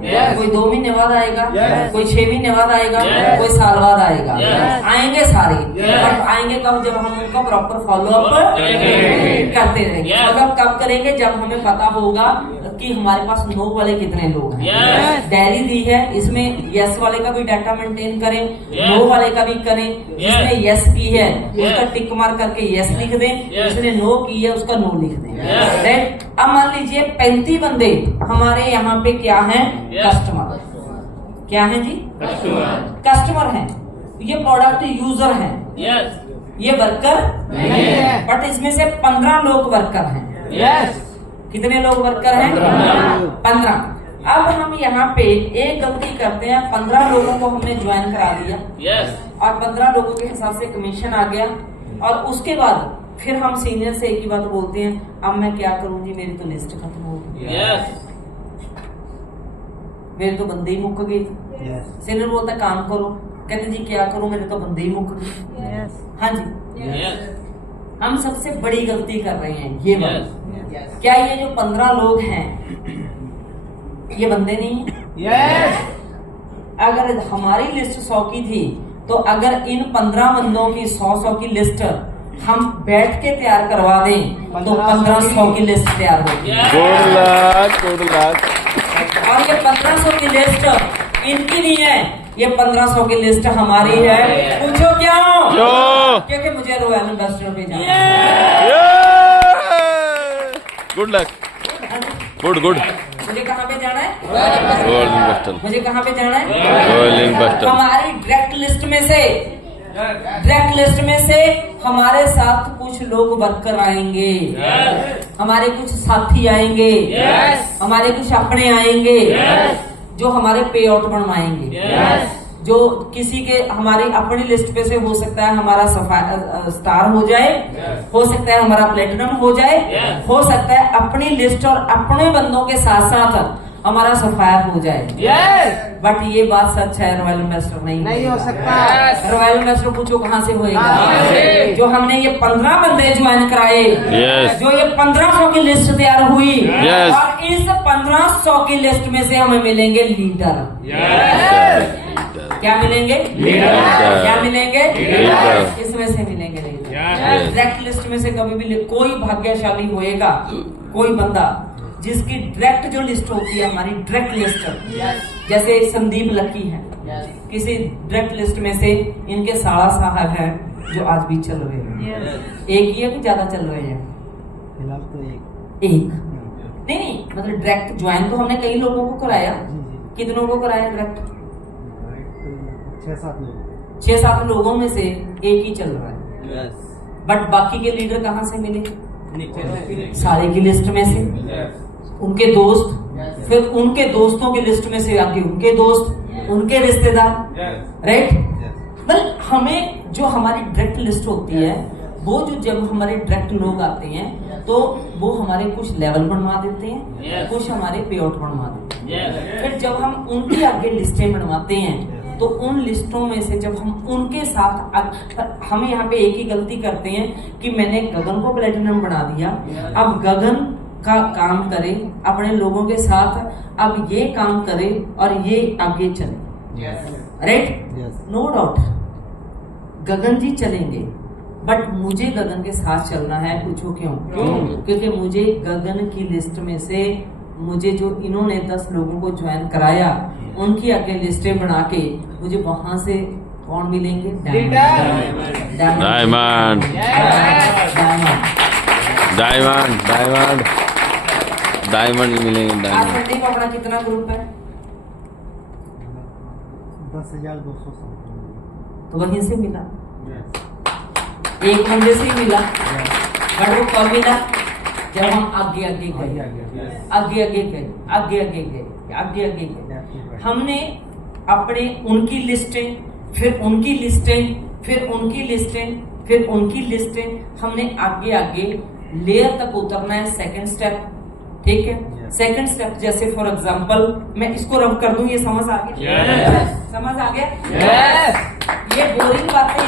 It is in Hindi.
कोई 2 महीने बाद आएगा, कोई 6 महीने बाद आएगा, कोई साल बाद आएगा, आएंगे सारे। बट आएंगे कब? जब हम उनका प्रॉपर फॉलो अप करते रहेंगे। मतलब कब करेंगे? जब हमें पता होगा कि हमारे पास नो वाले कितने लोग हैं। डायरी दी है, इसमें यस वाले का भी डाटा मेंटेन करें, नो वाले का भी करें। जिसने यस की है उसका टिक मार करके यस लिख दें, जिसने नो की है उसका नो लिख दें। राइट। अब मान लीजिए 35 बंदे हमारे यहाँ पे क्या हैं? कस्टमर। क्या है जी? कस्टमर हैं। ये प्रोडक्ट यूजर हैं, ये वर्कर नहीं है। बट इसमें से 15 लोग वर्कर हैं। कितने लोग वर्कर हैं? 15। अब हम यहाँ पे एक गलती करते हैं, 15 लोगों को हमने ज्वाइन करा दिया और 15 लोगों के हिसाब से कमीशन आ गया। और उसके बाद फिर हम सीनियर से एक ही बात बोलते हैं, अब मैं क्या करूं जी, मेरी तो लिस्ट खत्म हो गई, मेरे तो बंदे ही मुक गए। सीनियर बोलता है काम करो, कहते जी क्या करूं, मेरे तो बंदे ही मुक गए। हाँ जी, हम सबसे बड़ी गलती कर रहे हैं ये बात। क्या ये जो 15 लोग हैं ये बंदे नहीं है? अगर हमारी लिस्ट 100 की थी तो अगर इन 15 बंदों की 100 की लिस्ट हम बैठ के तैयार करवा दें तो 1500 की लिस्ट तैयार होगी। Good luck. और ये 1500 की लिस्ट इनकी नहीं है, ये 1500 की लिस्ट हमारी है। पूछो क्यों? क्योंकि मुझे रॉयल एम्बेसडर पे जाना है। Good luck. गुड। मुझे कहाँ पे जाना है? Royal ambassador. मुझे कहाँ पे जाना है? Royal ambassador. हमारी डायरेक्ट लिस्ट में से हमारे साथ कुछ लोग वर्कर आएंगे, हमारे कुछ साथी आएंगे, हमारे कुछ अपने आएंगे जो हमारे पे आउट बनवाएंगे। जो किसी के हमारी अपनी लिस्ट पे से हो सकता है हमारा स्टार हो जाए, हो सकता है हमारा प्लेटिनम हो जाए, हो सकता है अपनी लिस्ट और अपने बंदों के साथ साथ हमारा सफायर हो जाए। बट ये बात सच है, रॉयल एम्बेसडर नहीं हो सकता। रॉयल एम्बेसडर पूछो कहाँ से होएगा? जो हमने ये 15 बंदे ज्वाइन कराए, जो ये 1500 की लिस्ट तैयार हुई, और इस 1500 की लिस्ट में से हमें मिलेंगे लीडर। क्या मिलेंगे? क्या मिलेंगे? इसमें से मिलेंगे लीडर। डायरेक्ट लिस्ट में से कभी भी कोई भाग्यशाली होएगा, कोई बंदा जिसकी डायरेक्ट जो लिस्ट होती है, हमारी डायरेक्ट लिस्ट, जैसे संदीप लकी है, किसी डायरेक्ट लिस्ट में से इनके साड़ा साहब है जो आज भी चल रहे हैं। एक ही है कि ज्यादा चल रहे हैं? फिलहाल तो एक। नहीं, मतलब डायरेक्ट ज्वाइन तो हमने कई लोगों को कराया। कितनों को कराया डायरेक्ट? 6-7 लोगों में से एक ही चल रहा है। बट बाकी के लीडर कहाँ से मिले? सारे की लिस्ट में से, उनके दोस्त, फिर उनके दोस्तों की लिस्ट में से आके उनके दोस्त, उनके रिश्तेदार। राइट। मतलब हमें जो हमारी डायरेक्ट लिस्ट होती है, वो जो जब हमारे डायरेक्ट लोग आते हैं तो वो हमारे कुछ लेवल बनवा देते हैं, कुछ हमारे पे आउट बनवा देते हैं। फिर जब हम उनकी आगे लिस्टें बनवाते हैं तो उन लिस्टों में से जब हम उनके साथ, हम यहाँ पे एक ही गलती करते हैं कि मैंने गगन को प्लेटिनम बना दिया, अब गगन का काम करे अपने लोगों के साथ, अब ये काम करे और ये आगे चले। राइट। नो डाउट गगन जी चलेंगे, बट मुझे गगन के साथ चलना है। पूछो क्यों? क्योंकि मुझे गगन की लिस्ट में से, मुझे जो इन्होंने 10 लोगों को ज्वाइन कराया, उनकी आगे लिस्टें बना के मुझे वहां से कौन मिलेंगे? डायमंड। डायमंड मिलेंगे। आज मंडी में अपना कितना ग्रुप है? 10,200। तो वहीं से मिला, एक बंदे से ही मिला। बट वो कब मिला? जब हम आगे आगे गए। हमने अपने उनकी लिस्टें, फिर उनकी लिस्टें, फिर उनकी लिस्टें, फिर उनकी लिस्टें, हमने आगे आगे लेयर तक उतरना है। सेकंड स्टेप, ठीक है। सेकंड स्टेप जैसे फॉर एग्जांपल मैं इसको रब कर दूं, ये समझ आ गया? समझ आ गया? ये बोरिंग बातें